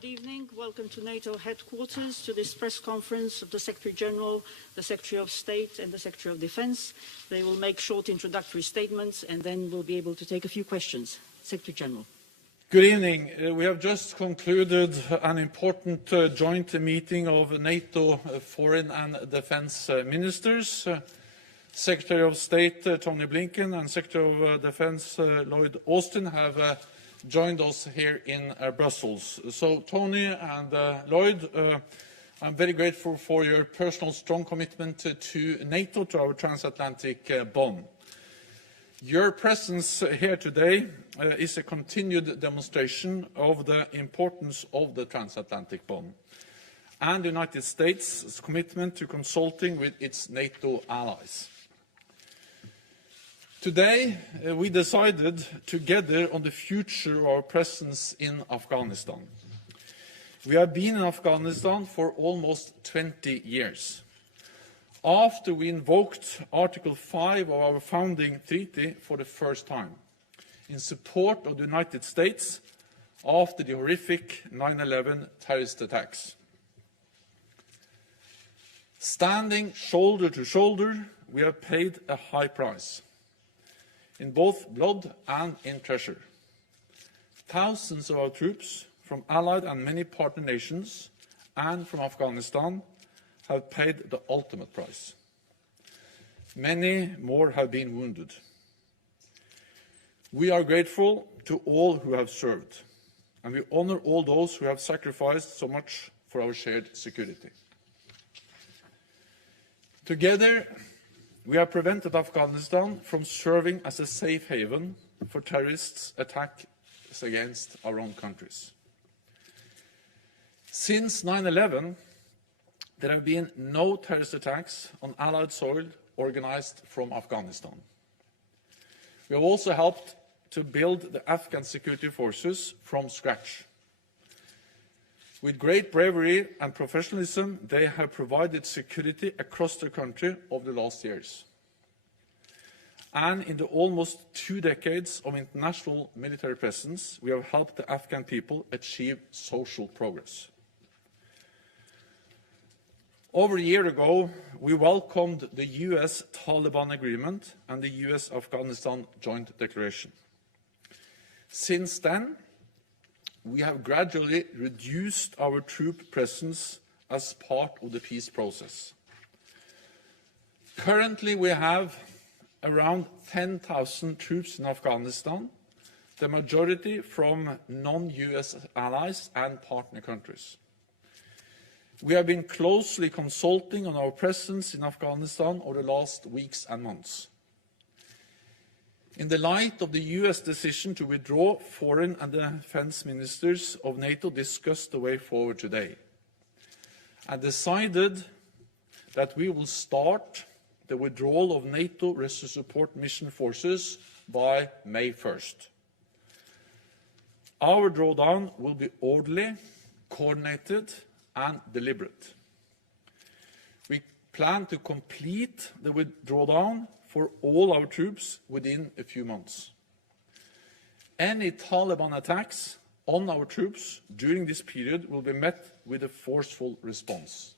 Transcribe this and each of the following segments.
Good evening. Welcome to NATO headquarters, to this press conference of the Secretary-General, the Secretary of State and the Secretary of Defense. They will make short introductory statements and then we'll be able to take a few questions. Secretary-General. Good evening. We have just concluded an important joint meeting of NATO foreign and defense ministers. Secretary of State Antony Blinken and Secretary of Defense Lloyd Austin have joined us here in Brussels. So, Tony and Lloyd, I'm very grateful for your personal strong commitment to NATO, to our transatlantic bond. Your presence here today is a continued demonstration of the importance of the transatlantic bond and the United States' commitment to consulting with its NATO allies. Today, we decided together on the future of our presence in Afghanistan. We have been in Afghanistan for almost 20 years. After we invoked Article 5 of our founding treaty for the first time, in support of the United States after the horrific 9/11 terrorist attacks. Standing shoulder to shoulder, we have paid a high price, in both blood and in treasure. Thousands of our troops from allied and many partner nations and from Afghanistan have paid the ultimate price. Many more have been wounded. We are grateful to all who have served, and we honor all those who have sacrificed so much for our shared security. Together, we have prevented Afghanistan from serving as a safe haven for terrorists' attacks against our own countries. Since 9/11, there have been no terrorist attacks on Allied soil organized from Afghanistan. We have also helped to build the Afghan security forces from scratch. With great bravery and professionalism, they have provided security across the country over the last years. And in the almost 2 decades of international military presence, we have helped the Afghan people achieve social progress. Over a year ago, we welcomed the US-Taliban agreement and the US-Afghanistan joint declaration. Since then, we have gradually reduced our troop presence as part of the peace process. Currently, we have around 10,000 troops in Afghanistan, the majority from non-US allies and partner countries. We have been closely consulting on our presence in Afghanistan over the last weeks and months. In the light of the US decision to withdraw, foreign and defense ministers of NATO discussed the way forward today and decided that we will start the withdrawal of NATO rescue support mission forces by May 1st. Our drawdown will be orderly, coordinated and deliberate. We plan to complete the withdrawdown for all our troops within a few months. Any Taliban attacks on our troops during this period will be met with a forceful response.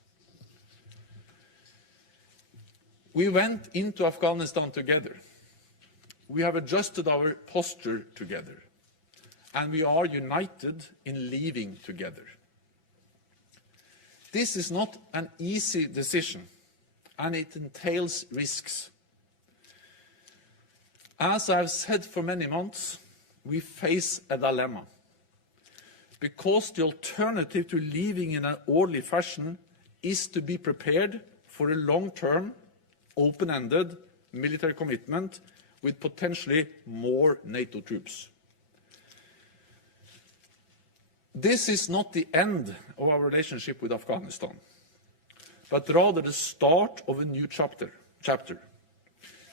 We went into Afghanistan together. We have adjusted our posture together, and we are united in leaving together. This is not an easy decision, and it entails risks. As I have said for many months, we face a dilemma, because the alternative to leaving in an orderly fashion is to be prepared for a long-term, open-ended military commitment with potentially more NATO troops. This is not the end of our relationship with Afghanistan, but rather the start of a new chapter.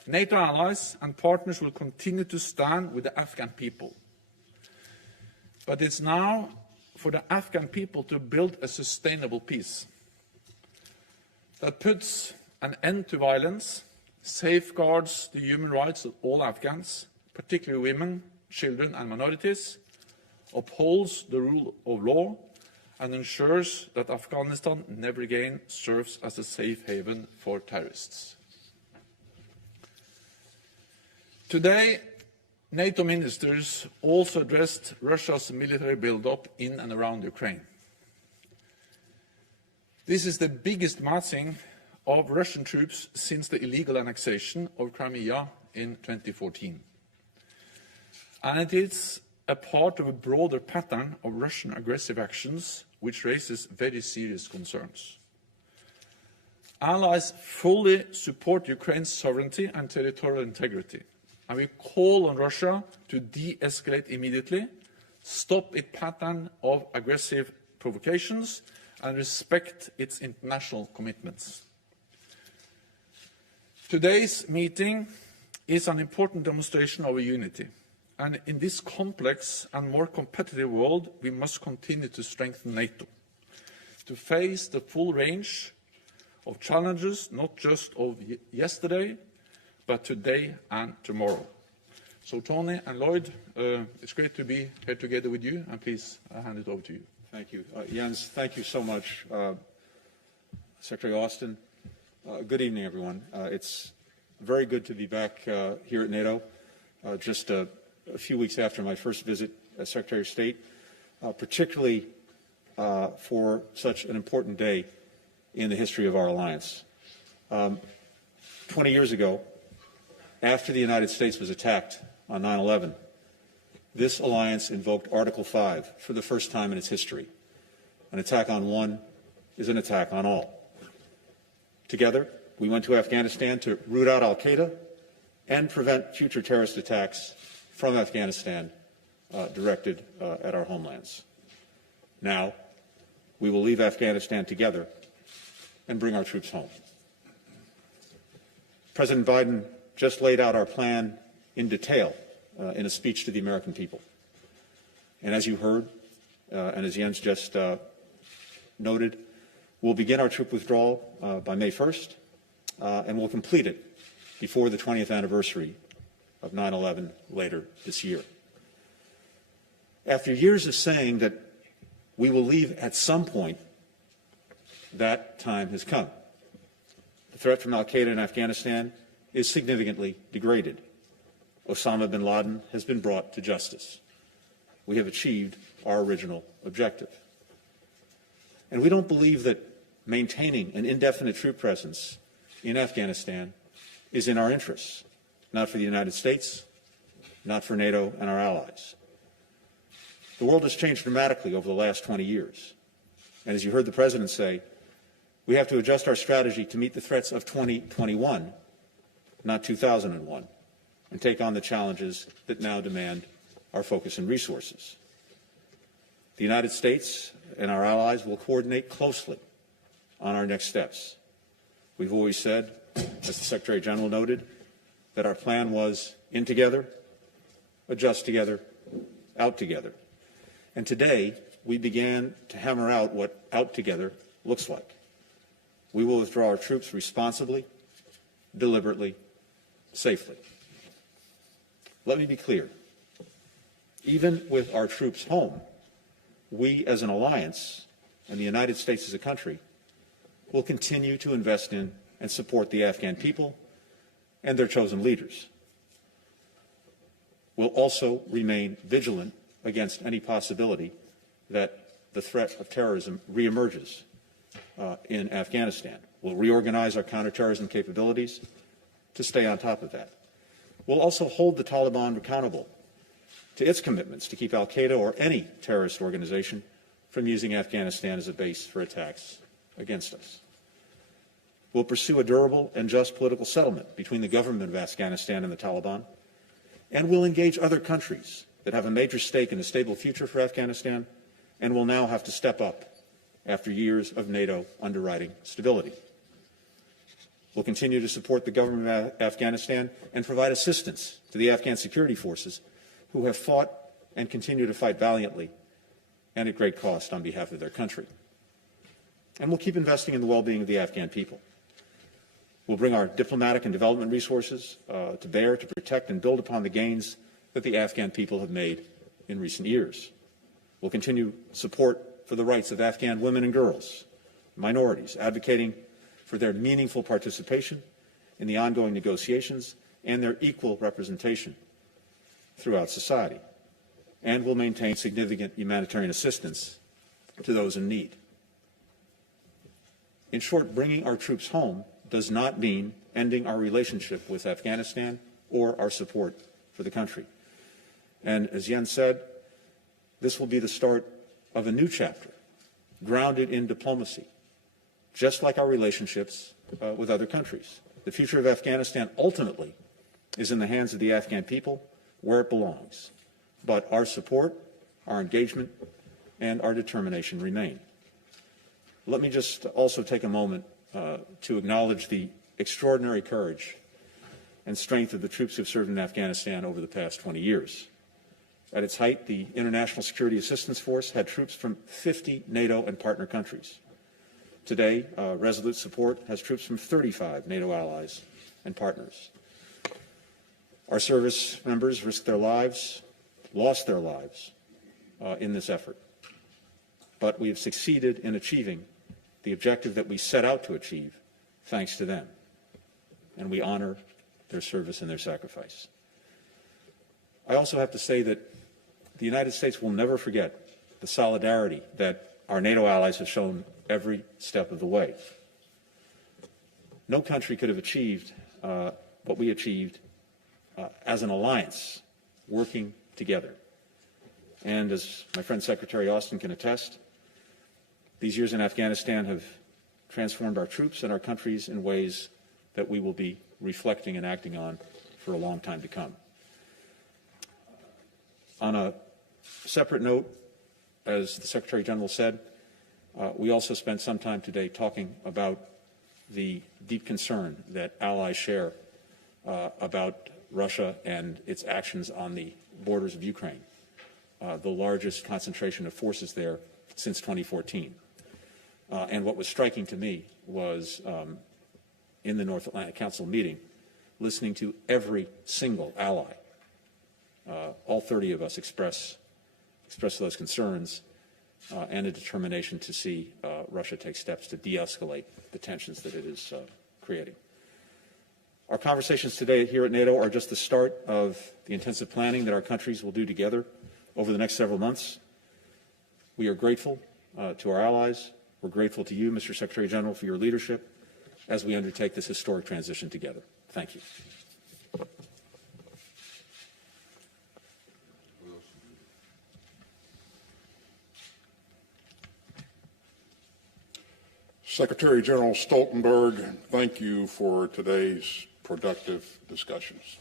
NATO allies and partners will continue to stand with the Afghan people. But it's now for the Afghan people to build a sustainable peace that puts an end to violence, safeguards the human rights of all Afghans, particularly women, children and minorities, upholds the rule of law, and ensures that Afghanistan never again serves as a safe haven for terrorists. Today, NATO ministers also addressed Russia's military buildup in and around Ukraine. This is the biggest massing of Russian troops since the illegal annexation of Crimea in 2014. And it is a part of a broader pattern of Russian aggressive actions which raises very serious concerns. Allies fully support Ukraine's sovereignty and territorial integrity, and we call on Russia to de-escalate immediately, stop its pattern of aggressive provocations, and respect its international commitments. Today's meeting is an important demonstration of our unity, and in this complex and more competitive world, we must continue to strengthen NATO, to face the full range of challenges, not just of yesterday, but today and tomorrow. So Tony and Lloyd, it's great to be here together with you, and please hand it over to you. Thank you. Jens, thank you so much. Secretary Austin, good evening, everyone. It's very good to be back here at NATO, just a few weeks after my first visit as Secretary of State, particularly for such an important day in the history of our alliance. 20 years ago, after the United States was attacked on 9/11, this alliance invoked Article 5 for the first time in its history. An attack on one is an attack on all. Together, we went to Afghanistan to root out al-Qaeda and prevent future terrorist attacks from Afghanistan directed at our homelands. Now, we will leave Afghanistan together and bring our troops home. President Biden just laid out our plan in detail in a speech to the American people. And as you heard, and as Jens just noted, we'll begin our troop withdrawal by May 1st, and we'll complete it before the 20th anniversary of 9/11 later this year. After years of saying that we will leave at some point, that time has come. The threat from al-Qaeda in Afghanistan is significantly degraded. Osama bin Laden has been brought to justice. We have achieved our original objective. And we don't believe that maintaining an indefinite troop presence in Afghanistan is in our interests, not for the United States, not for NATO and our allies. The world has changed dramatically over the last 20 years. And as you heard the President say, we have to adjust our strategy to meet the threats of 2021, not 2001, and take on the challenges that now demand our focus and resources. The United States and our allies will coordinate closely on our next steps. We've always said, as the Secretary General noted, that our plan was in together, adjust together, out together. And today, we began to hammer out what out together looks like. We will withdraw our troops responsibly, deliberately, safely. Let me be clear. Even with our troops home, we as an alliance and the United States as a country will continue to invest in and support the Afghan people and their chosen leaders. We'll also remain vigilant against any possibility that the threat of terrorism reemerges in Afghanistan. We'll reorganize our counterterrorism capabilities to stay on top of that. We'll also hold the Taliban accountable to its commitments to keep al-Qaeda or any terrorist organization from using Afghanistan as a base for attacks against us. We'll pursue a durable and just political settlement between the government of Afghanistan and the Taliban, and we'll engage other countries that have a major stake in a stable future for Afghanistan and will now have to step up after years of NATO underwriting stability. We'll continue to support the government of Afghanistan and provide assistance to the Afghan security forces who have fought and continue to fight valiantly and at great cost on behalf of their country. And we'll keep investing in the well-being of the Afghan people. We'll bring our diplomatic and development resources to bear to protect and build upon the gains that the Afghan people have made in recent years. We'll continue support for the rights of Afghan women and girls, minorities, advocating for their meaningful participation in the ongoing negotiations and their equal representation throughout society, and will maintain significant humanitarian assistance to those in need. In short, bringing our troops home does not mean ending our relationship with Afghanistan or our support for the country. And as Jens said, this will be the start of a new chapter, grounded in diplomacy, just like our relationships with other countries. The future of Afghanistan ultimately is in the hands of the Afghan people, where it belongs. But our support, our engagement, and our determination remain. Let me just also take a moment to acknowledge the extraordinary courage and strength of the troops who have served in Afghanistan over the past 20 years. At its height, the International Security Assistance Force had troops from 50 NATO and partner countries. Today, Resolute Support has troops from 35 NATO allies and partners. Our service members risked their lives, lost their lives in this effort. But we have succeeded in achieving the objective that we set out to achieve thanks to them. And we honor their service and their sacrifice. I also have to say that the United States will never forget the solidarity that our NATO allies have shown every step of the way. No country could have achieved what we achieved as an alliance, working together. And as my friend Secretary Austin can attest, these years in Afghanistan have transformed our troops and our countries in ways that we will be reflecting and acting on for a long time to come. On a separate note, as the Secretary General said, we also spent some time today talking about the deep concern that allies share about Russia and its actions on the borders of Ukraine, the largest concentration of forces there since 2014. And what was striking to me was in the North Atlantic Council meeting, listening to every single ally, all 30 of us express those concerns and a determination to see Russia take steps to de-escalate the tensions that it is creating. Our conversations today here at NATO are just the start of the intensive planning that our countries will do together over the next several months. We are grateful to our allies. We're grateful to you, Mr. Secretary General, for your leadership as we undertake this historic transition together. Thank you. Secretary General Stoltenberg, thank you for today's productive discussions.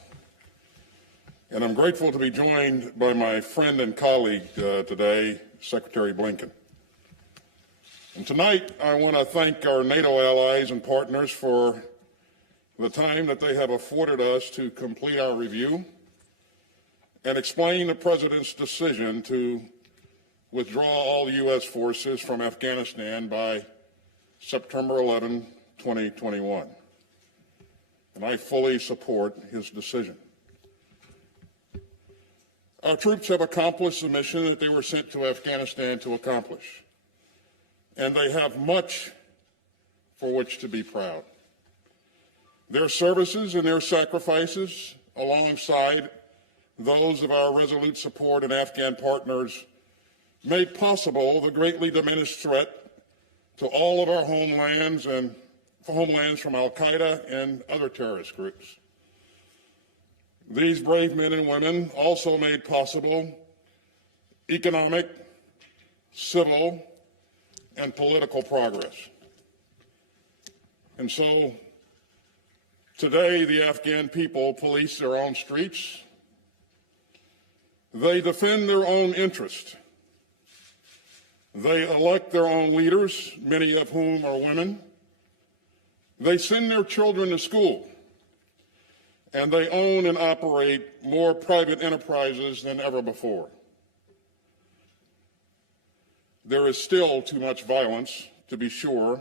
And I'm grateful to be joined by my friend and colleague today, Secretary Blinken. And tonight, I want to thank our NATO allies and partners for the time that they have afforded us to complete our review and explain the President's decision to withdraw all U.S. forces from Afghanistan by September 11, 2021. And I fully support his decision. Our troops have accomplished the mission that they were sent to Afghanistan to accomplish. And they have much for which to be proud. Their services and their sacrifices, alongside those of our resolute support and Afghan partners, made possible the greatly diminished threat to all of our homelands and homelands from al-Qaeda and other terrorist groups. These brave men and women also made possible economic, civil, and political progress. And so today the Afghan people police their own streets. They defend their own interests. They elect their own leaders, many of whom are women. They send their children to school. And they own and operate more private enterprises than ever before. There is still too much violence, to be sure,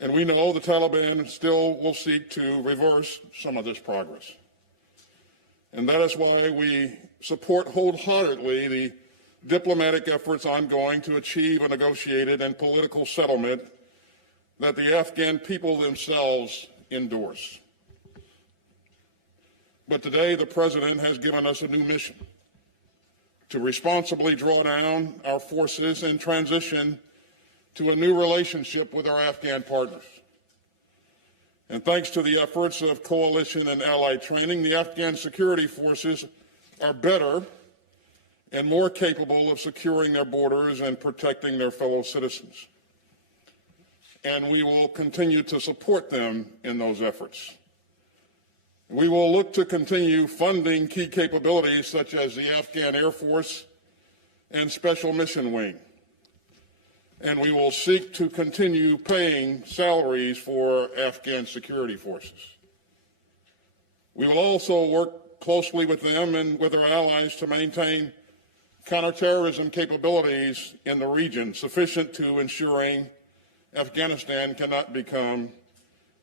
and we know the Taliban still will seek to reverse some of this progress. And that is why we support wholeheartedly the diplomatic efforts ongoing to achieve a negotiated and political settlement that the Afghan people themselves endorse. But today, the President has given us a new mission: to responsibly draw down our forces and transition to a new relationship with our Afghan partners. And thanks to the efforts of coalition and allied training, the Afghan security forces are better and more capable of securing their borders and protecting their fellow citizens. And we will continue to support them in those efforts. We will look to continue funding key capabilities such as the Afghan Air Force and Special Mission Wing. And we will seek to continue paying salaries for Afghan security forces. We will also work closely with them and with our allies to maintain counterterrorism capabilities in the region sufficient to ensuring Afghanistan cannot become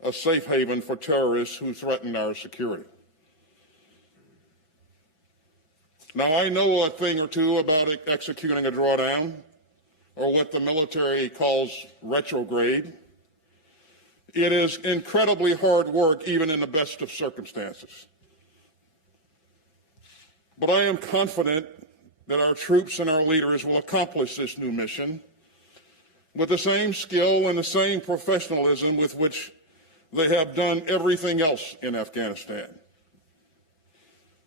a safe haven for terrorists who threaten our security. Now, I know a thing or two about executing a drawdown, or what the military calls retrograde. It is incredibly hard work, even in the best of circumstances. But I am confident that our troops and our leaders will accomplish this new mission with the same skill and the same professionalism with which they have done everything else in Afghanistan.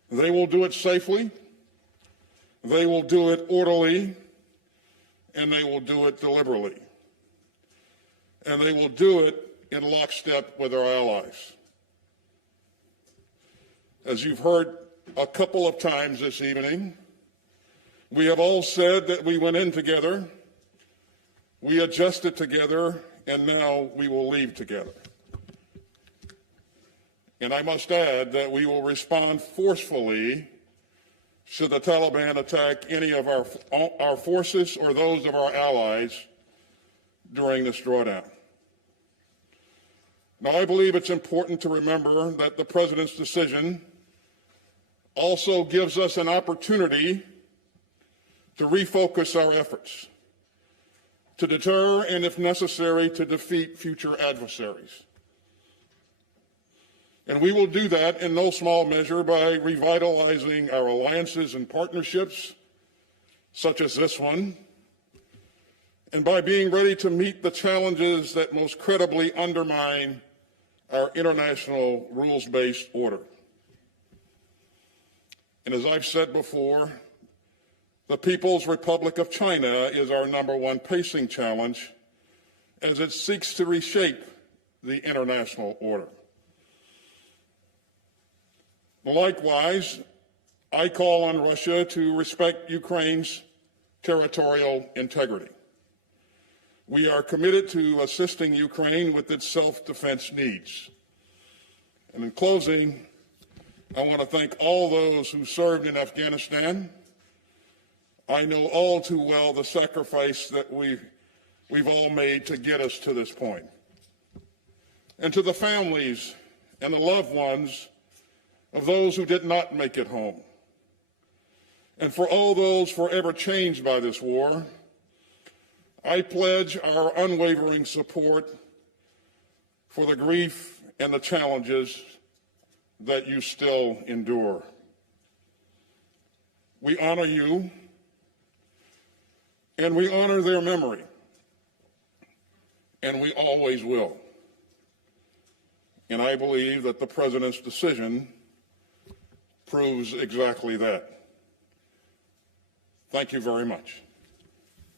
They will do it safely, they will do it orderly, and they will do it deliberately. And they will do it in lockstep with our allies. As you've heard a couple of times this evening, we have all said that we went in together, we adjusted together, and now we will leave together. And I must add that we will respond forcefully should the Taliban attack any of our forces or those of our allies during this drawdown. Now, I believe it's important to remember that the President's decision also gives us an opportunity to refocus our efforts, to deter and, if necessary, to defeat future adversaries. And we will do that in no small measure by revitalizing our alliances and partnerships, such as this one, and by being ready to meet the challenges that most credibly undermine our international rules-based order. And as I've said before, the People's Republic of China is our #1 pacing challenge as it seeks to reshape the international order. Likewise, I call on Russia to respect Ukraine's territorial integrity. We are committed to assisting Ukraine with its self-defense needs. And in closing, I want to thank all those who served in Afghanistan. I know all too well the sacrifice that we've all made to get us to this point. And to the families and the loved ones of those who did not make it home. And for all those forever changed by this war, I pledge our unwavering support for the grief and the challenges that you still endure. We honor you, and we honor their memory, and we always will. And I believe that the President's decision proves exactly that. Thank you very much.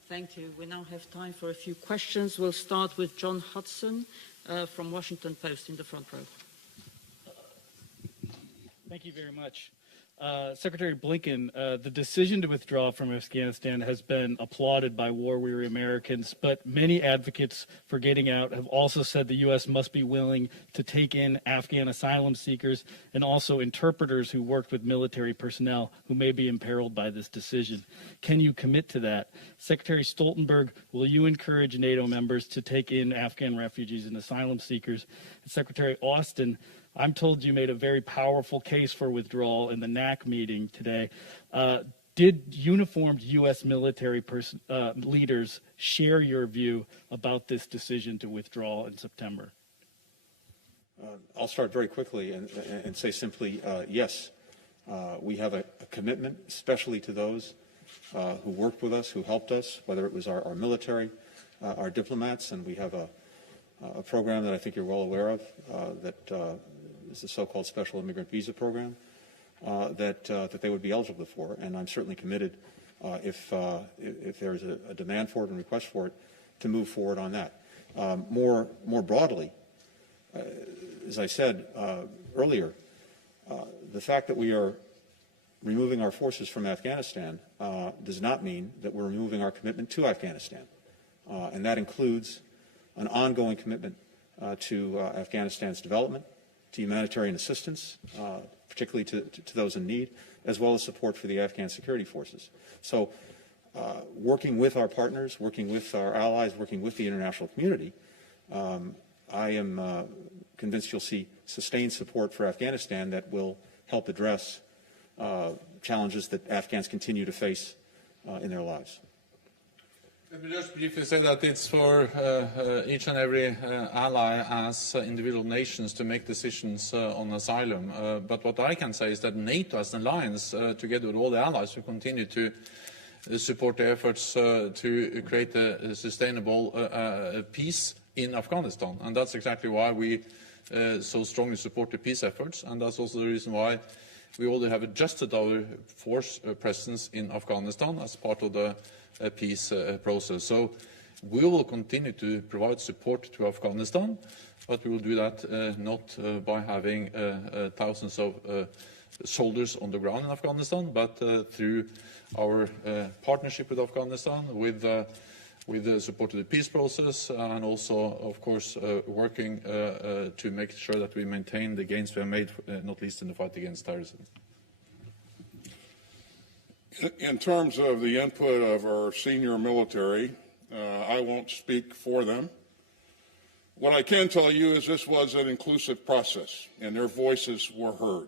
Thank you. We now have time for a few questions. We'll start with John Hudson from Washington Post in the front row. Thank you very much. Secretary Blinken, the decision to withdraw from Afghanistan has been applauded by war-weary Americans, but many advocates for getting out have also said the U.S. must be willing to take in Afghan asylum seekers and also interpreters who worked with military personnel who may be imperiled by this decision. Can you commit to that? Secretary Stoltenberg, will you encourage NATO members to take in Afghan refugees and asylum seekers? And Secretary Austin, I'm told you made a very powerful case for withdrawal in the NAC meeting today. Did uniformed U.S. military leaders share your view about this decision to withdraw in September? I'll start very quickly and say simply yes. We have a commitment, especially to those who worked with us, who helped us, whether it was our military, our diplomats, and we have a program that I think you're well aware of that is the so-called Special Immigrant Visa Program that they would be eligible for, and I'm certainly committed if there is a demand for it and request for it to move forward on that. More broadly, as I said earlier, the fact that we are removing our forces from Afghanistan does not mean that we're removing our commitment to Afghanistan. And that includes an ongoing commitment to Afghanistan's development, to humanitarian assistance, particularly to those in need, as well as support for the Afghan security forces. So working with our partners, working with our allies, working with the international community, I am convinced you'll see sustained support for Afghanistan that will help address challenges that Afghans continue to face in their lives. Let me just briefly say that it's for each and every ally as individual nations to make decisions on asylum. But what I can say is that NATO as an alliance, together with all the allies, will continue to support the efforts to create a sustainable peace in Afghanistan. And that's exactly why we so strongly support the peace efforts. And that's also the reason why we already have adjusted our force presence in Afghanistan as part of the peace process. So we will continue to provide support to Afghanistan, but we will do that not by having thousands of soldiers on the ground in Afghanistan, but through our partnership with Afghanistan, with the support of the peace process, and also, of course, working to make sure that we maintain the gains we have made, not least in the fight against terrorism. In terms of the input of our senior military, I won't speak for them. What I can tell you is this was an inclusive process, and their voices were heard,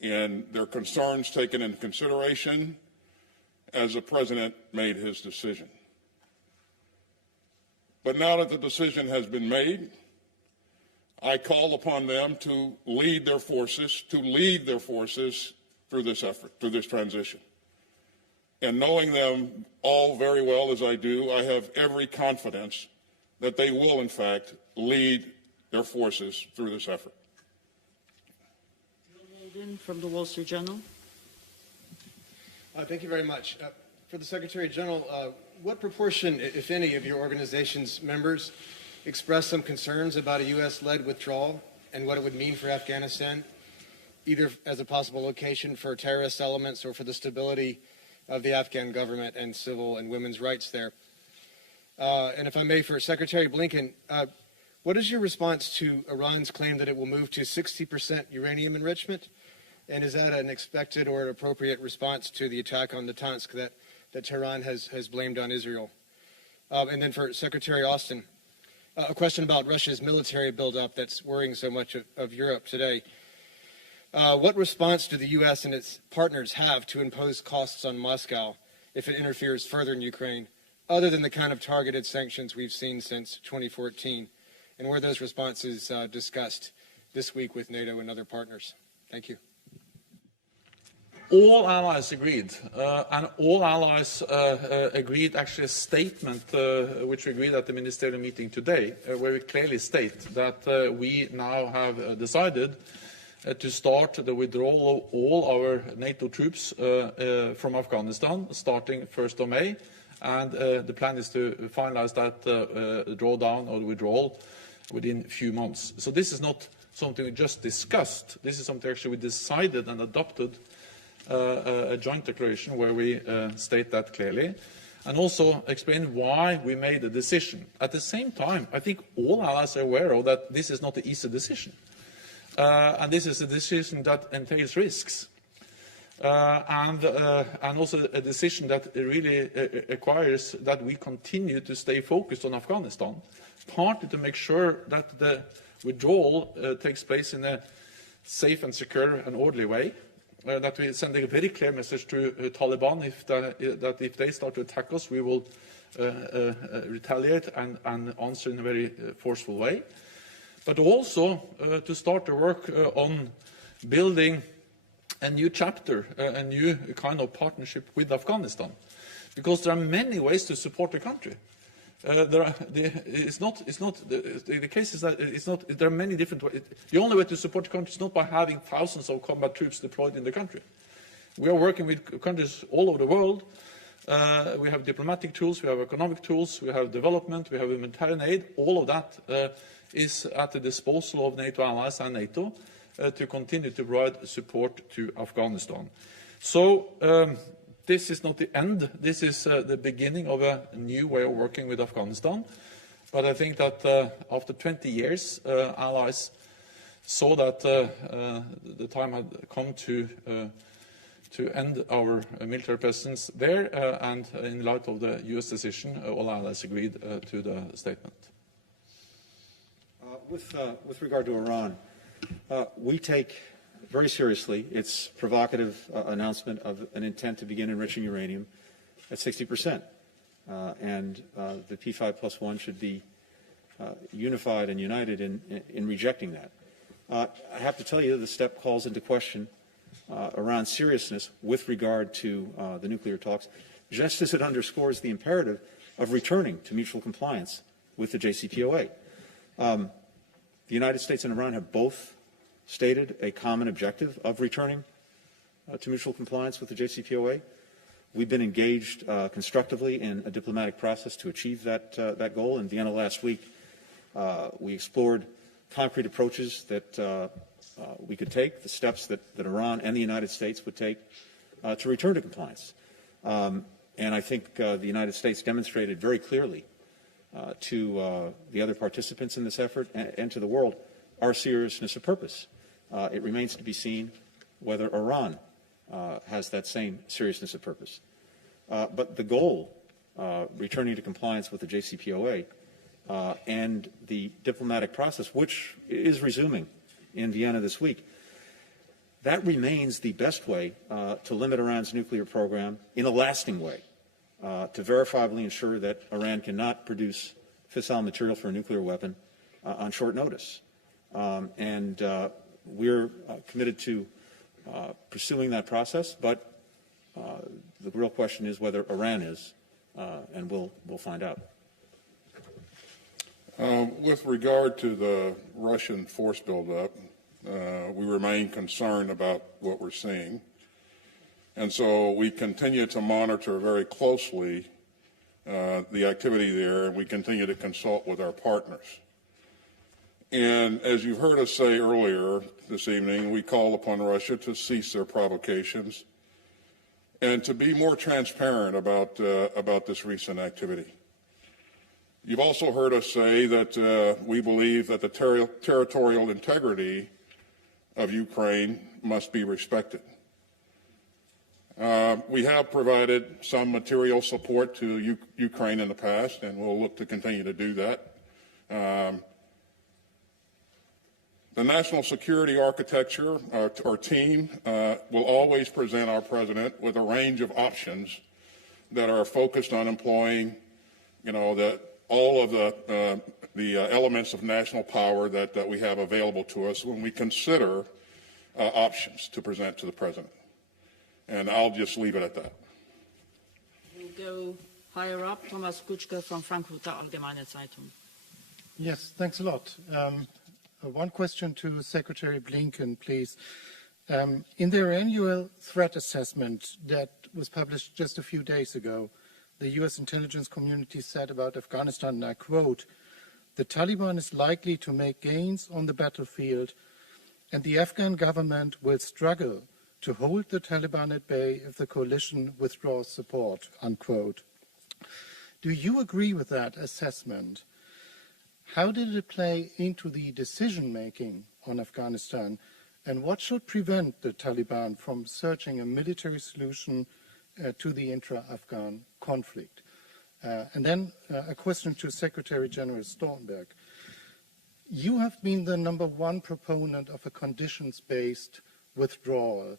and their concerns taken into consideration as the President made his decision. But now that the decision has been made, I call upon them to lead their forces through this effort, through this transition. And knowing them all very well as I do, I have every confidence that they will, in fact, lead their forces through this effort. From the Wall Street Journal. Thank you very much. For the Secretary-General, what proportion, if any, of your organization's members expressed some concerns about a U.S.-led withdrawal and what it would mean for Afghanistan, either as a possible location for terrorist elements or for the stability of the Afghan government and civil and women's rights there? And if I may, for Secretary Blinken, what is your response to Iran's claim that it will move to 60% uranium enrichment? And is that an expected or an appropriate response to the attack on Natanz that Tehran has blamed on Israel? And then for Secretary Austin, a question about Russia's military buildup that's worrying so much of Europe today. What response do the U.S. and its partners have to impose costs on Moscow if it interferes further in Ukraine, other than the kind of targeted sanctions we've seen since 2014? And were those responses discussed this week with NATO and other partners? Thank you. All allies agreed, and all allies agreed actually a statement which we agreed at the ministerial meeting today, where we clearly state that we now have decided to start the withdrawal of all our NATO troops from Afghanistan starting 1st of May, and the plan is to finalize that drawdown or withdrawal within a few months. So this is not something we just discussed. This is something actually we decided and adopted a joint declaration where we state that clearly, and also explain why we made the decision. At the same time, I think all allies are aware of that this is not an easy decision. And this is a decision that entails risks. And also a decision that really requires that we continue to stay focused on Afghanistan, partly to make sure that the withdrawal takes place in a safe and secure and orderly way, that we send a very clear message to Taliban that if they start to attack us, we will retaliate and answer in a very forceful way. But also to start to work on building a new chapter, a new kind of partnership with Afghanistan, because there are many ways to support the country. The case is that there are many different ways. The only way to support the country is not by having thousands of combat troops deployed in the country. We are working with countries all over the world. We have diplomatic tools, we have economic tools, we have development, we have humanitarian aid. All of that is at the disposal of NATO allies and NATO to continue to provide support to Afghanistan. So this is not the end. This is the beginning of a new way of working with Afghanistan. But I think that after 20 years, allies saw that the time had come to end our military presence there, and in light of the U.S. decision, all allies agreed to the statement. With regard to Iran, we take very seriously its provocative announcement of an intent to begin enriching uranium at 60%. And the P5+1 should be unified and united in rejecting that. I have to tell you, the step calls into question Iran's seriousness with regard to the nuclear talks, just as it underscores the imperative of returning to mutual compliance with the JCPOA. The United States and Iran have both stated a common objective of returning to mutual compliance with the JCPOA. We've been engaged constructively in a diplomatic process to achieve that goal. In Vienna last week, we explored concrete approaches that we could take, the steps that Iran and the United States would take to return to compliance. And I think the United States demonstrated very clearly to the other participants in this effort and to the world our seriousness of purpose. It remains to be seen whether Iran has that same seriousness of purpose. But the goal, returning to compliance with the JCPOA and the diplomatic process, which is resuming in Vienna this week, that remains the best way to limit Iran's nuclear program in a lasting way, to verifiably ensure that Iran cannot produce fissile material for a nuclear weapon on short notice. And we're committed to pursuing that process, but the real question is whether Iran is, and we'll find out. With regard to the Russian force buildup, we remain concerned about what we're seeing. And so we continue to monitor very closely the activity there, and we continue to consult with our partners. And as you've heard us say earlier this evening, we call upon Russia to cease their provocations and to be more transparent about this recent activity. You've also heard us say that we believe that the territorial integrity of Ukraine must be respected. We have provided some material support to Ukraine in the past, and we'll look to continue to do that. The national security architecture, our team, will always present our president with a range of options that are focused on employing, all of the elements of national power that we have available to us when we consider options to present to the president. And I'll just leave it at that. We'll go higher up. Thomas Kutschke from Frankfurter Allgemeine Zeitung. Yes, thanks a lot. One question to Secretary Blinken, please. In their annual threat assessment that was published just a few days ago, the U.S. intelligence community said about Afghanistan, and I quote, "The Taliban is likely to make gains on the battlefield, and the Afghan government will struggle to hold the Taliban at bay if the coalition withdraws support," unquote. Do you agree with that assessment? How did it play into the decision-making on Afghanistan, and what should prevent the Taliban from searching a military solution to the intra-Afghan conflict? And then a question to Secretary-General Stoltenberg. You have been the #1 proponent of a conditions-based withdrawal.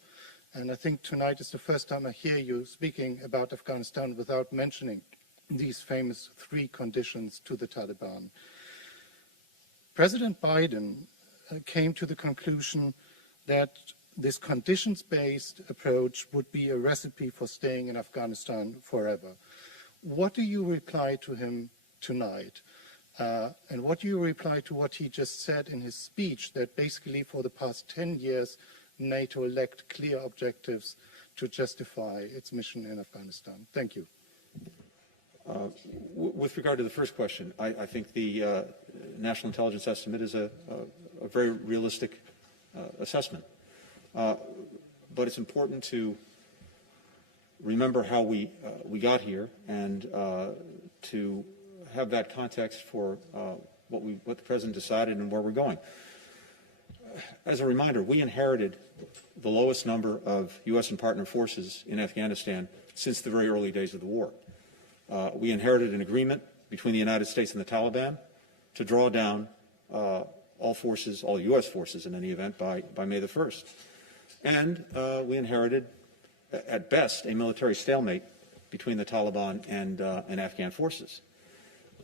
And I think tonight is the first time I hear you speaking about Afghanistan without mentioning these famous 3 conditions to the Taliban. President Biden came to the conclusion that this conditions-based approach would be a recipe for staying in Afghanistan forever. What do you reply to him tonight? And what do you reply to what he just said in his speech, that basically for the past 10 years, NATO lacked clear objectives to justify its mission in Afghanistan? Thank you. With regard to the first question, I think the National Intelligence Estimate is a very realistic assessment. But it's important to remember how we got here and to have that context for what the President decided and where we're going. As a reminder, we inherited the lowest number of U.S. and partner forces in Afghanistan since the very early days of the war. We inherited an agreement between the United States and the Taliban to draw down all forces, all U.S. forces in any event, by May the 1st. And we inherited, at best, a military stalemate between the Taliban and Afghan forces.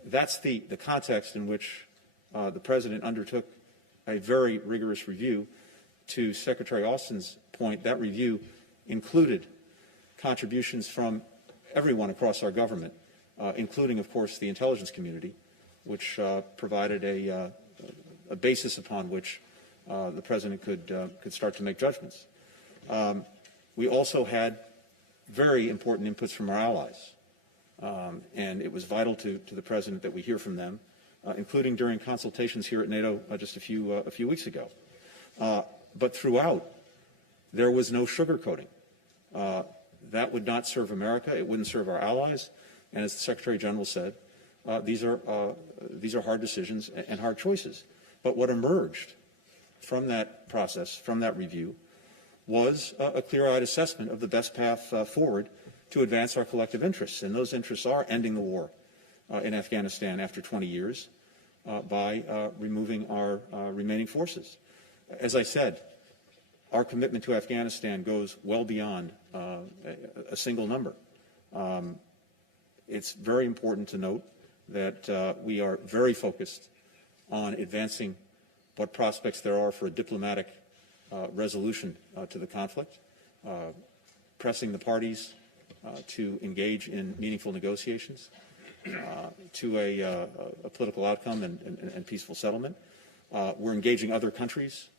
That's the context in which the President undertook a very rigorous review. To Secretary Austin's point, that review included contributions from everyone across our government, including, of course, the intelligence community, which provided a basis upon which the President could start to make judgments. We also had very important inputs from our allies, and it was vital to the President that we hear from them, including during consultations here at NATO just a few weeks ago. But throughout, there was no sugarcoating. That would not serve America. It wouldn't serve our allies. And as the Secretary General said, these are hard decisions and hard choices. But what emerged from that process, from that review, was a clear-eyed assessment of the best path forward to advance our collective interests. And those interests are ending the war in Afghanistan after 20 years by removing our remaining forces. As I said, our commitment to Afghanistan goes well beyond a single number. It's very important to note that we are very focused on advancing what prospects there are for a diplomatic resolution to the conflict, pressing the parties to engage in meaningful negotiations, to a political outcome and peaceful settlement. We're engaging other countries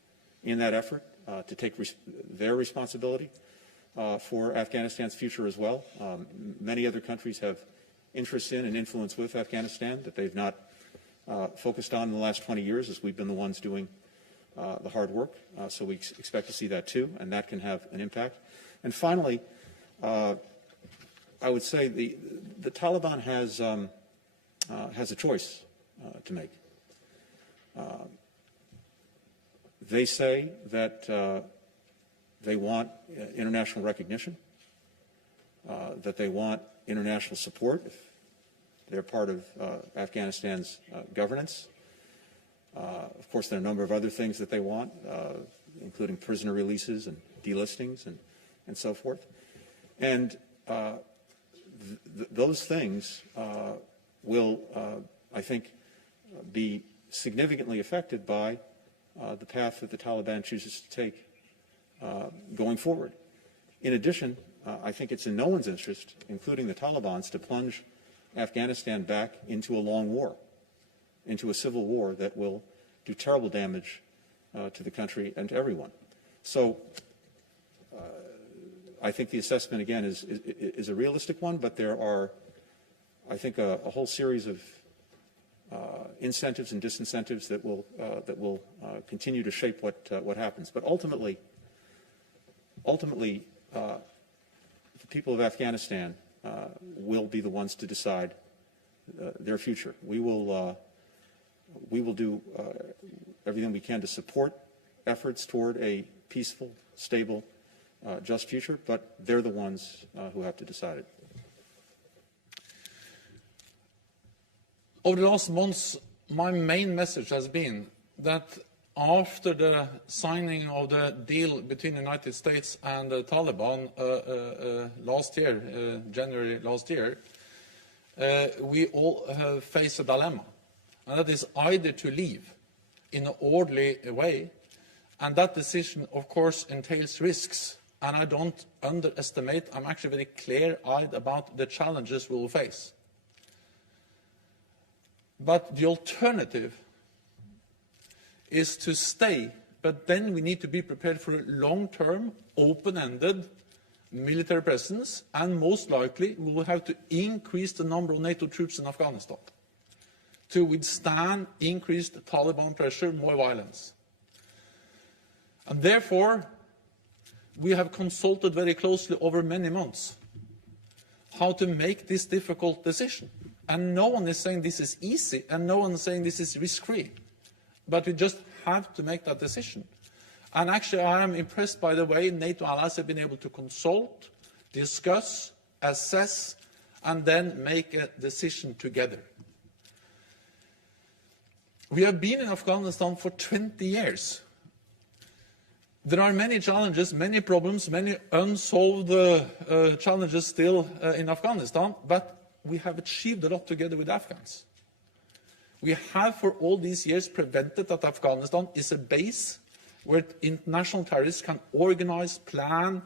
in that effort to take their responsibility for Afghanistan's future as well. Many other countries have interests in and influence with Afghanistan that they've not focused on in the last 20 years, as we've been the ones doing the hard work. So we expect to see that too, and that can have an impact. And finally, I would say the Taliban has a choice to make. They say that they want international recognition, that they want international support if they're part of Afghanistan's governance. Of course, there are a number of other things that they want, including prisoner releases and delistings and so forth. And those things will, I think, be significantly affected by the path that the Taliban chooses to take going forward. In addition, I think it's in no one's interest, including the Taliban's, to plunge Afghanistan back into a long war, into a civil war that will do terrible damage to the country and to everyone. So I think the assessment, again, is a realistic one, but there are, I think, a whole series of incentives and disincentives that will continue to shape what happens. But ultimately, the people of Afghanistan will be the ones to decide their future. We will do everything we can to support efforts toward a peaceful, stable, just future, but they're the ones who have to decide it. Over the last months, my main message has been that after the signing of the deal between the United States and the Taliban last year, January last year, we all face a dilemma, and that is either to leave in an orderly way, and that decision, of course, entails risks, and I don't underestimate, I'm actually very clear-eyed about the challenges we will face. But the alternative is to stay, but then we need to be prepared for a long-term, open-ended military presence, and most likely we will have to increase the number of NATO troops in Afghanistan to withstand increased Taliban pressure, more violence. And therefore, we have consulted very closely over many months how to make this difficult decision. And no one is saying this is easy, and no one is saying this is risk-free. But we just have to make that decision. And actually, I am impressed by the way NATO allies have been able to consult, discuss, assess, and then make a decision together. We have been in Afghanistan for 20 years. There are many challenges, many problems, many unsolved challenges still in Afghanistan, but we have achieved a lot together with Afghans. We have for all these years prevented that Afghanistan is a base where international terrorists can organize, plan,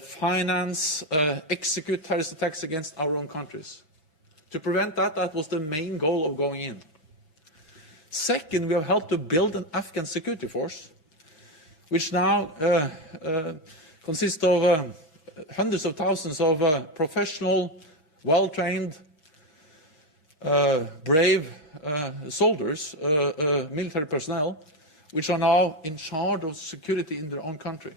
finance, execute terrorist attacks against our own countries. To prevent that, that was the main goal of going in. Second, we have helped to build an Afghan security force, which now consists of hundreds of thousands of professional, well-trained, brave soldiers, military personnel, which are now in charge of security in their own country.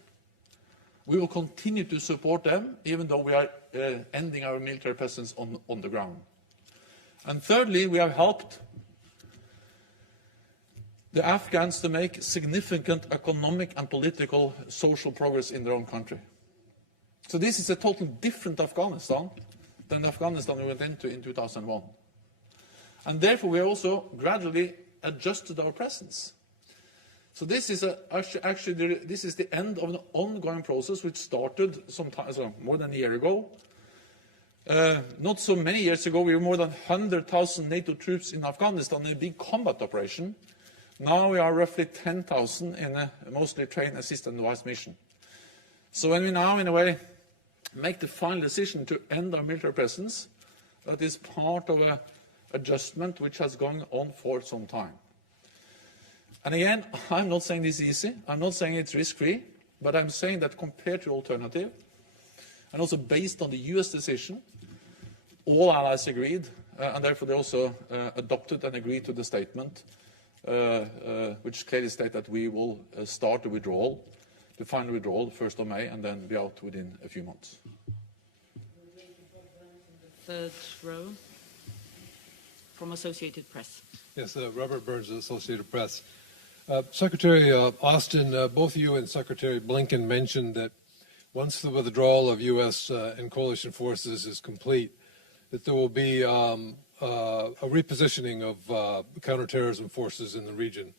We will continue to support them, even though we are ending our military presence on the ground. And thirdly, we have helped the Afghans to make significant economic and political social progress in their own country. So this is a totally different Afghanistan than the Afghanistan we went into in 2001. And therefore, we also gradually adjusted our presence. So this is actually this is the end of an ongoing process which started more than a year ago. Not so many years ago, we were more than 100,000 NATO troops in Afghanistan in a big combat operation. Now we are roughly 10,000 in a mostly trained, assist and advise mission. So when we now, in a way, make the final decision to end our military presence, that is part of an adjustment which has gone on for some time. And again, I'm not saying this is easy. I'm not saying it's risk-free, but I'm saying that compared to alternative, and also based on the US decision, all allies agreed, and therefore they also adopted and agreed to the statement, which clearly states that we will start the withdrawal, the final withdrawal, 1st of May, and then be out within a few months. Third row from Associated Press. Yes, Robert Burns, Associated Press. Secretary Austin, both you and Secretary Blinken mentioned that once the withdrawal of U.S. and coalition forces is complete, that there will be a repositioning of counterterrorism forces in the region.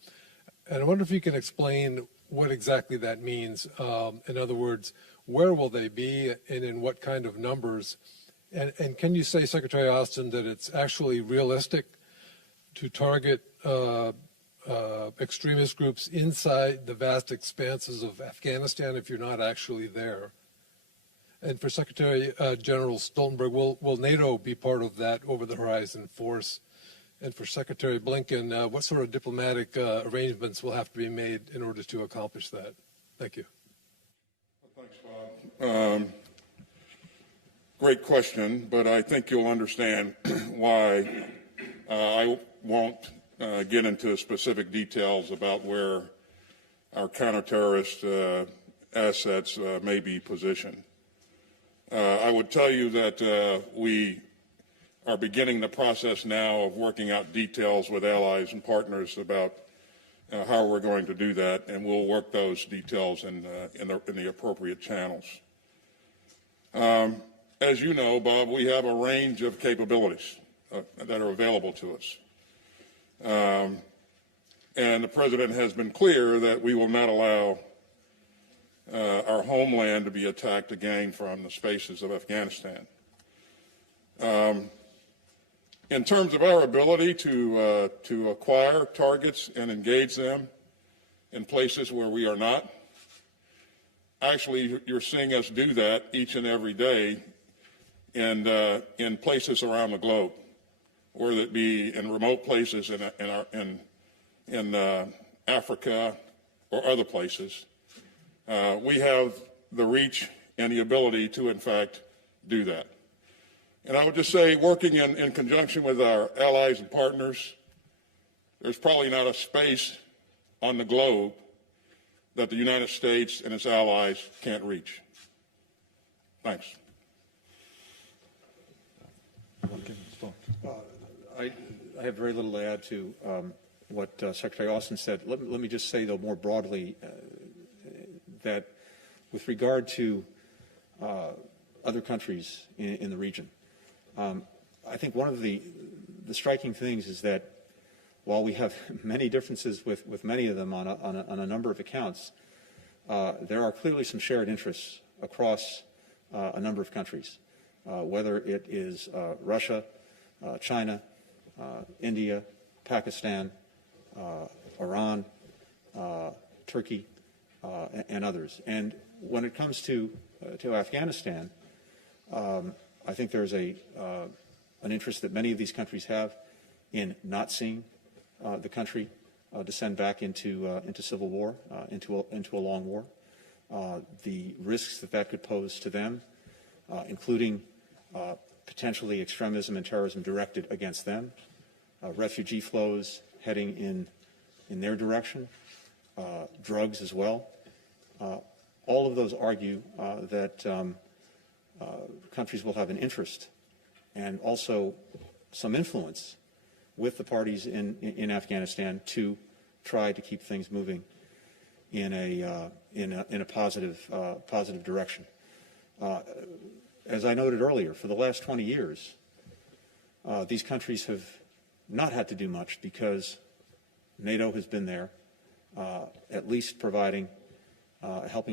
And I wonder if you can explain what exactly that means. In other words, where will they be and in what kind of numbers? And can you say, Secretary Austin, that it's actually realistic to target extremist groups inside the vast expanses of Afghanistan if you're not actually there? And for Secretary-General Stoltenberg, will NATO be part of that over-the-horizon force? And for Secretary Blinken, what sort of diplomatic arrangements will have to be made in order to accomplish that? Thank you. Thanks, Bob. Great question, but I think you'll understand why I won't get into specific details about where our counter-terrorist assets may be positioned. I would tell you that we are beginning the process now of working out details with allies and partners about how we're going to do that, and we'll work those details in the appropriate channels. As you know, Bob, we have a range of capabilities that are available to us. And the President has been clear that we will not allow our homeland to be attacked again from the spaces of Afghanistan. In terms of our ability to acquire targets and engage them in places where we are not, actually you're seeing us do that each and every day in places around the globe, whether it be in remote places in Africa or other places. We have the reach and the ability to, in fact, do that. And I would just say, working in conjunction with our allies and partners, there's probably not a space on the globe that the United States and its allies can't reach. Thanks. I have very little to add to what Secretary Austin said. Let me just say, though, more broadly, that with regard to other countries in the region, I think one of the striking things is that while we have many differences with many of them on a number of accounts, there are clearly some shared interests across a number of countries, whether it is Russia, China, India, Pakistan, Iran, Turkey, and others. And when it comes to Afghanistan, I think there's an interest that many of these countries have in not seeing the country descend back into civil war, into a long war. The risks that could pose to them, including potentially extremism and terrorism directed against them, refugee flows heading in their direction, drugs as well. All of those argue that countries will have an interest and also some influence with the parties in Afghanistan to try to keep things moving in a positive direction. As I noted earlier, for the last 20 years, these countries have not had to do much because NATO has been there, at least helping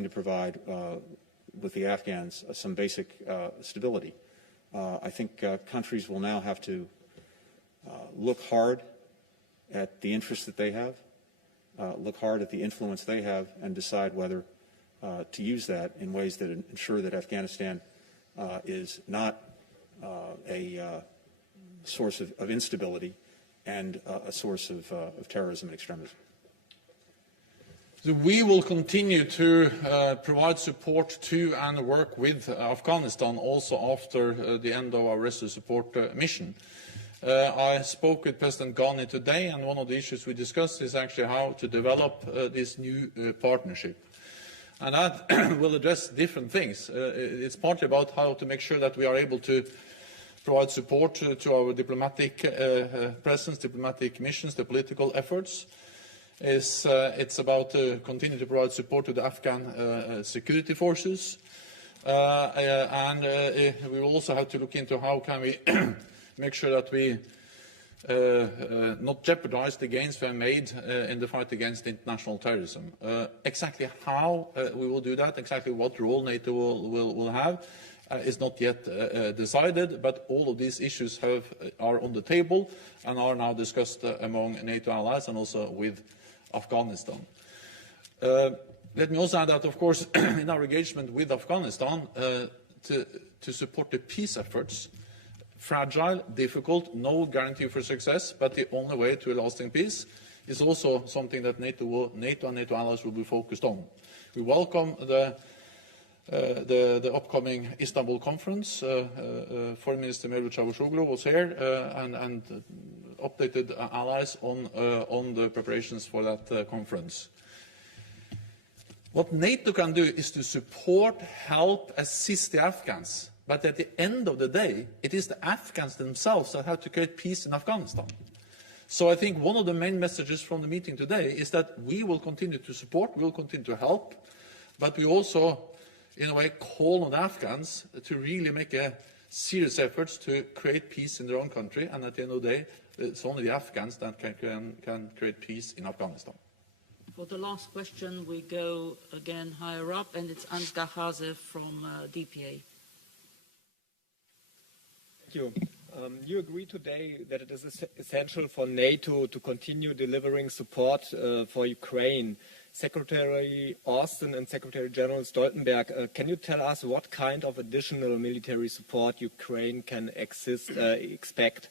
to provide with the Afghans some basic stability. I think countries will now have to look hard at the interests that they have, look hard at the influence they have, and decide whether to use that in ways that ensure that Afghanistan is not a source of instability and a source of terrorism and extremism. So we will continue to provide support to and work with Afghanistan also after the end of our rescue support mission. I spoke with President Ghani today, and one of the issues we discussed is actually how to develop this new partnership. And that will address different things. It's partly about how to make sure that we are able to provide support to our diplomatic presence, diplomatic missions, the political efforts. It's about continue to provide support to the Afghan security forces. And we will also have to look into how can we make sure that we not jeopardize the gains we have made in the fight against international terrorism. Exactly how we will do that, exactly what role NATO will have, is not yet decided, but all of these issues are on the table and are now discussed among NATO allies and also with Afghanistan. Let me also add that, of course, in our engagement with Afghanistan, to support the peace efforts, fragile, difficult, no guarantee for success, but the only way to a lasting peace is also something that NATO and NATO allies will be focused on. We welcome the upcoming Istanbul conference. Foreign Minister Mevlut Çavuşoğlu was here and updated allies on the preparations for that conference. What NATO can do is to support, help, assist the Afghans. But at the end of the day, it is the Afghans themselves that have to create peace in Afghanistan. So I think one of the main messages from the meeting today is that we will continue to support, we will continue to help, but we also, in a way, call on the Afghans to really make a serious efforts to create peace in their own country, and at the end of the day, it's only the Afghans that can create peace in Afghanistan. For the last question, we go again higher up, and it's Ansgar Haase from DPA. Thank you. You agree today that it is essential for NATO to continue delivering support for Ukraine. Secretary Austin and Secretary-General Stoltenberg, can you tell us what kind of additional military support Ukraine can expect?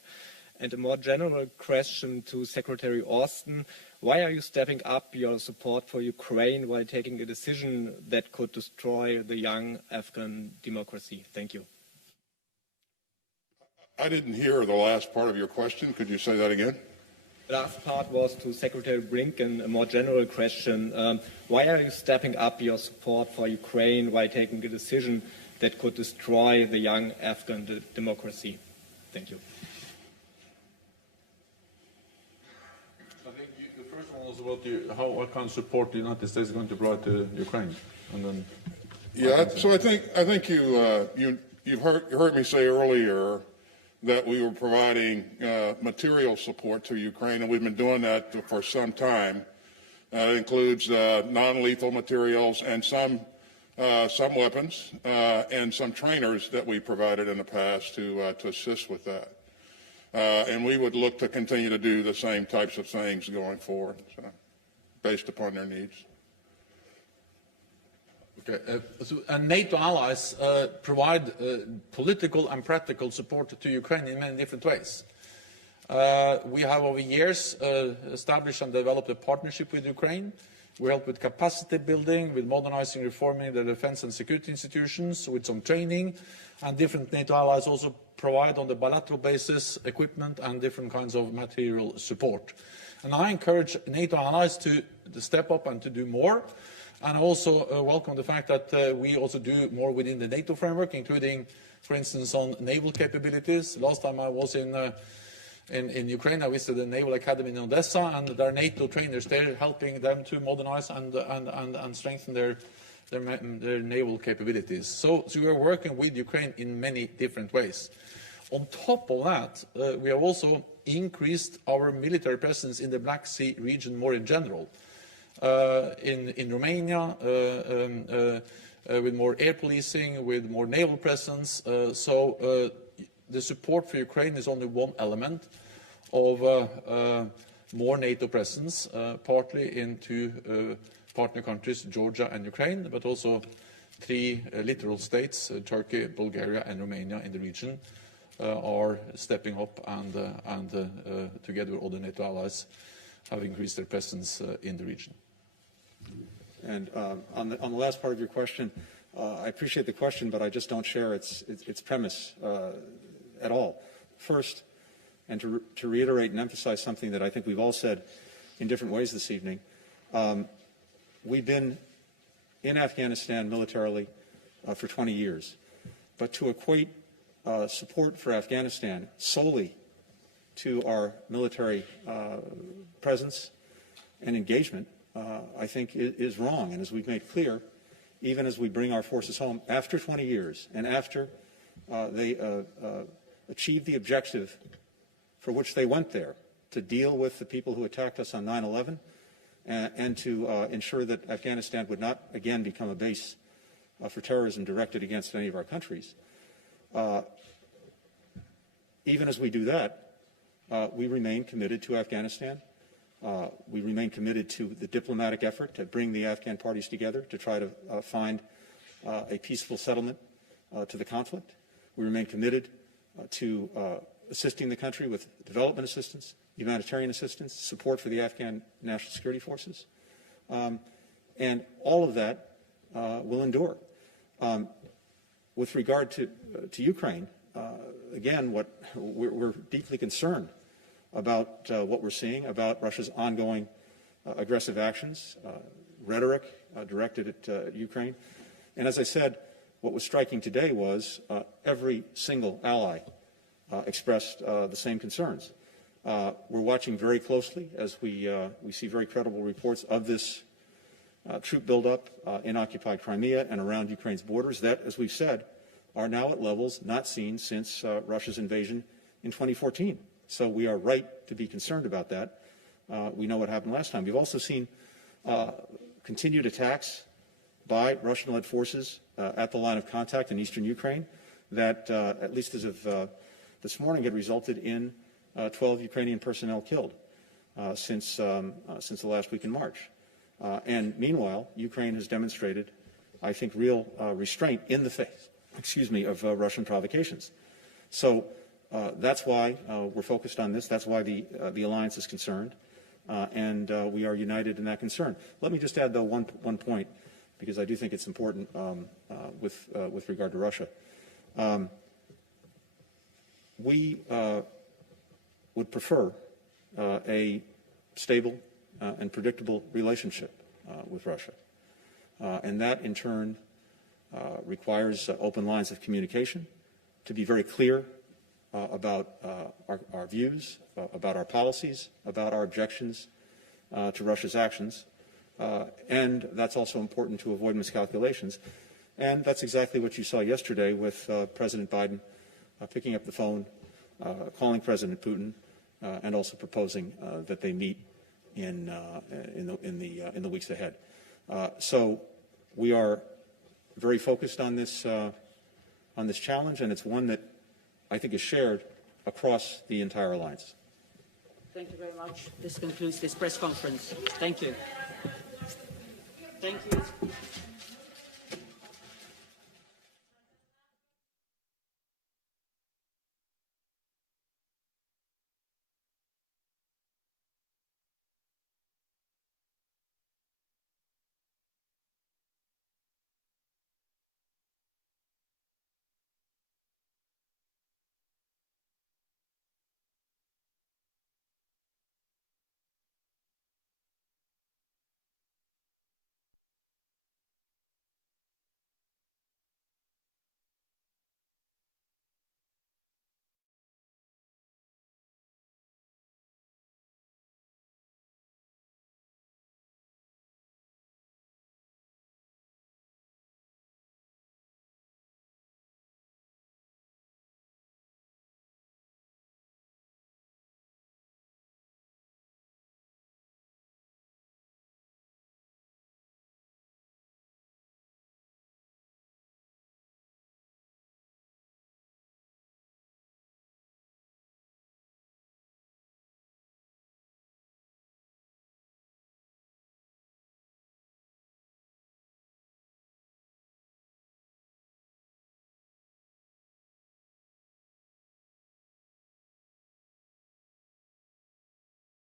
And a more general question to Secretary Austin, why are you stepping up your support for Ukraine while taking a decision that could destroy the young Afghan democracy? Thank you. I didn't hear the last part of your question. Could you say that again? The last part was to Secretary Blinken, a more general question. Why are you stepping up your support for Ukraine while taking a decision that could destroy the young Afghan democracy? Thank you. I think the first one was about what kind of support the United States is going to provide to Ukraine, and then. Yeah, so I think you've heard me say earlier that we were providing material support to Ukraine, and we've been doing that for some time. It includes non-lethal materials and some weapons and some trainers that we provided in the past to assist with that. And we would look to continue to do the same types of things going forward, so, based upon their needs. Okay. And NATO allies provide political and practical support to Ukraine in many different ways. We have over years established and developed a partnership with Ukraine. We help with capacity building, with modernizing, reforming the defense and security institutions, with some training, and different NATO allies also provide on the bilateral basis equipment and different kinds of material support. And I encourage NATO allies to step up and to do more. And also welcome the fact that we also do more within the NATO framework, including, for instance, on naval capabilities. Last time I was in Ukraine, I visited the Naval Academy in Odessa, and there are NATO trainers there helping them to modernize and strengthen their naval capabilities. So we are working with Ukraine in many different ways. On top of that, we have also increased our military presence in the Black Sea region more in general. In Romania, with more air policing, with more naval presence. So the support for Ukraine is only one element of more NATO presence, partly into partner countries, Georgia and Ukraine, but also 3 littoral states, Turkey, Bulgaria and Romania in the region, are stepping up and together with other NATO allies have increased their presence in the region. And on the last part of your question, I appreciate the question, but I just don't share its premise at all. First, and to reiterate and emphasize something that I think we've all said in different ways this evening, we've been in Afghanistan militarily for 20 years. But to equate support for Afghanistan solely to our military presence and engagement, I think is wrong. And as we've made clear, even as we bring our forces home after 20 years and after they achieved the objective for which they went there, to deal with the people who attacked us on 9/11 and to ensure that Afghanistan would not again become a base for terrorism directed against any of our countries. Even as we do that, we remain committed to Afghanistan. We remain committed to the diplomatic effort to bring the Afghan parties together to try to find a peaceful settlement to the conflict. We remain committed to assisting the country with development assistance, humanitarian assistance, support for the Afghan national security forces. And all of that will endure. With regard to Ukraine, again, we're deeply concerned about what we're seeing, about Russia's ongoing aggressive actions, rhetoric directed at Ukraine. And as I said, what was striking today was every single ally expressed the same concerns. We're watching very closely as we see very credible reports of this troop buildup in occupied Crimea and around Ukraine's borders. That, as we've said, are now at levels not seen since Russia's invasion in 2014. So we are right to be concerned about that. We know what happened last time. We've also seen continued attacks by Russian-led forces at the line of contact in eastern Ukraine that, at least as of this morning, had resulted in 12 Ukrainian personnel killed since the last week in March. And meanwhile, Ukraine has demonstrated, I think, real restraint in the face, of Russian provocations. So that's why we're focused on this. That's why the alliance is concerned, and we are united in that concern. Let me just add, though, one point, because I do think it's important with regard to Russia. We would prefer a stable and predictable relationship with Russia, and that, in turn, requires open lines of communication, to be very clear about our views, about our policies, about our objections to Russia's actions. And that's also important to avoid miscalculations. And that's exactly what you saw yesterday with President Biden picking up the phone, calling President Putin, and also proposing that they meet in the weeks ahead. So we are very focused on this challenge, and it's one that I think is shared across the entire alliance. Thank you very much. This concludes this press conference. Thank you. Thank you.